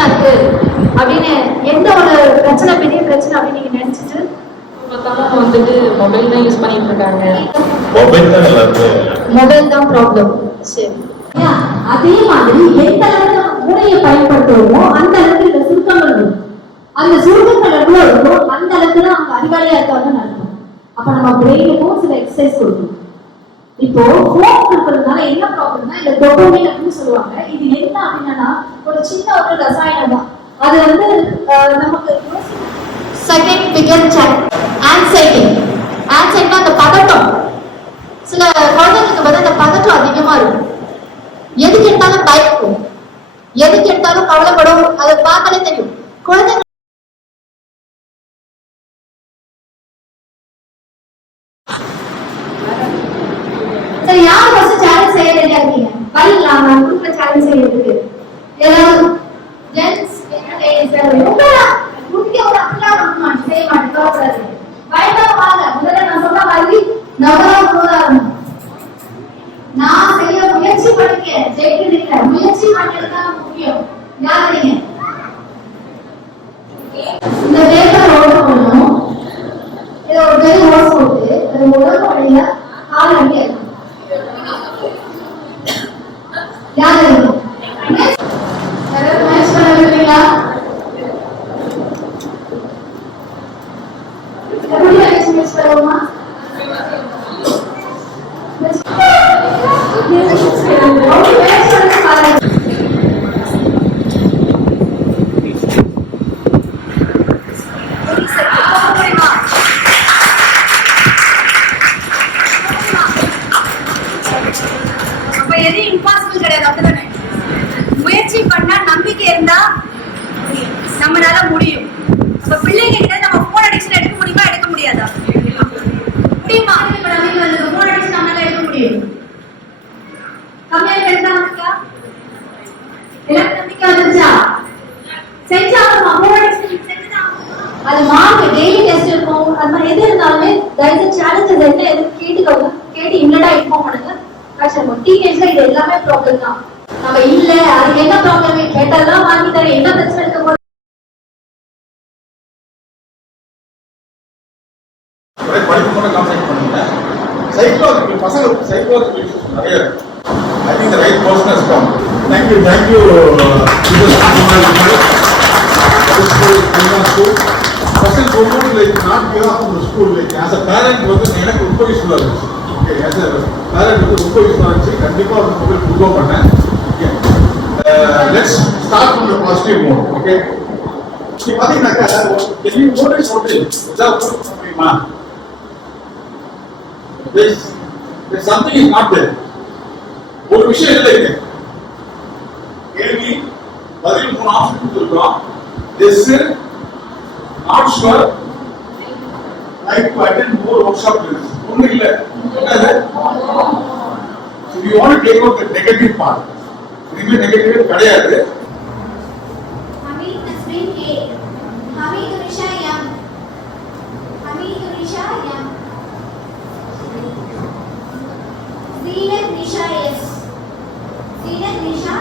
பிரச்சனையா இருக்கு அப்படின்னு எந்த ஒரு பிரச்சனை பெரிய பிரச்சனை அப்படின்னு நீங்க நினைச்சிட்டு மொத்தமாக வந்துட்டு மொபைல் தான் யூஸ் பண்ணிட்டு இருக்காங்க. மொபைல் தான் ப்ராப்ளம். சரி, அதே மாதிரி எந்த அளவுக்கு மூளையை பயன்படுத்துவோமோ அந்த அளவுக்கு இந்த சுருக்கங்கள் வரும். அந்த சுருக்கங்கள் எவ்வளவு இருக்கோ அந்த அளவுக்கு தான் அவங்க அறிவாளியா இருக்காங்கன்னு அர்த்தம். அப்ப நம்ம பிரெயினுக்கும் சில எக்ஸசைஸ் கொடுக்கணும். இப்போ ஃபோன் கொடுக்கறதுனால என்ன ப்ராப்ளம்னா இந்த டோபமைன் அப்படின்னு சொல்லுவாங்க. இது என்ன அப்படின்னா ஒரு சின்ன ஒரு ரசாயனம் தான். அது வந்து நமக்கு செகண்ட் பிகர் ஆன்சைட்டி. ஆன்சைட்டினா அந்த பதட்டம். சில குழந்தைங்களுக்கு வந்து அந்த பதட்டம் அதிகமா இருக்கும். எது கேட்டாலும் பயக்கும், எது கேட்டாலும் கவலைப்படும். அதை பார்த்தாலே தெரியும் குழந்தைங்க. சரி, யார் ஃபர்ஸ்ட் சேலஞ்ச் செய்ய ரெடியா இருக்கீங்க? வரீங்களா நான் குரூப்ல சேலஞ்ச் செய்யறதுக்கு? எல்லாரும் ஜென்ஸ் என்ன லேடிஸ் ரொம்ப குட்டிய ஒரு அப்பளா வந்து செய்ய மாட்டேன். கவலைப்படாதீங்க, பயப்படாம வாங்க. முதல்ல நான் சொன்ன மாதிரி நவரா நான் செய்ய முயற்சி பண்ணுங்க. ஜெயிக்கிறீங்க, முயற்சி பண்றது தான் முக்கியம். யார் நீங்க? இந்த பேப்பர் ஓட போடணும். இதை ஒரு பெரிய ஓஸ் போட்டு அது உடம்பு வழியில கால் அடி இருக்கும். யார் முயற்சி பண்ண விரும்புறீங்களா? எப்படி முயற்சி பண்ணுவோமா? முயற்சி பண்ணா நம்பிக்கை இருந்தா நம்மளால முடியும். அப்ப பிள்ளைங்க கிட்ட நம்ம போன் அடிக்ஷன் எடுக்க முடியுமா, எடுக்க முடியாதா? முடியுமா? இப்ப நம்பிக்கை வந்து போன் அடிக்ஷன் நம்மளால எடுக்க முடியும். கம்மியா இருந்தா இருக்கா? எனக்கு நம்பிக்கை வந்துச்சா? செஞ்சாலும் போன் அடிக்ஷன் செஞ்சா அது மார்க் டெய்லி டெஸ்ட் இருக்கும். அது மாதிரி எது இருந்தாலுமே தயவு சேலஞ்சஸ் என்ன எது கேட்டுக்கோங்க. கேட்டு இம்மிடியா இன்ஃபார்ம் பண்ணுங்க. டீனேஜ்ல இது எல்லாமே ப்ராப்ளம் தான். நம்ம இல்ல அதுக்கு என்ன ப்ராப்ளம் கேட்டாதான் வாங்கி தரேன், என்ன பிரச்சனை இருக்க போது Kalima School. First and foremost, like not give up on the school. Like as a parent, வந்து எனக்கு ரொம்ப யூஸ்ஃபுல்லா இருந்துச்சு. Okay, as a parent வந்து ரொம்ப யூஸ்ஃபுல்லா இருந்துச்சு. கண்டிப்பா ஒரு மொபைல் கொடுக்க மாட்டேன். Okay, let's start from the positive mode. Okay, நீ பாத்தீங்கன்னாக்கா can you notice what is முடியுமா? There's something is not there. ஒரு விஷயம் இல்லை இது. கேள்வி பதில் 3 ஆப்ஷன் கொடுத்துருக்கோம். This is not sure, like to attend more workshop classes. ஒண்ணு இல்ல. என்னது? So we want to take out the negative part. இதுவே நெகட்டிவ் கிடையாது. Hameed Nasreen A, Hameed Nisha M, Hameed Nisha M, Zeenat Nisha S, Zeenat Nisha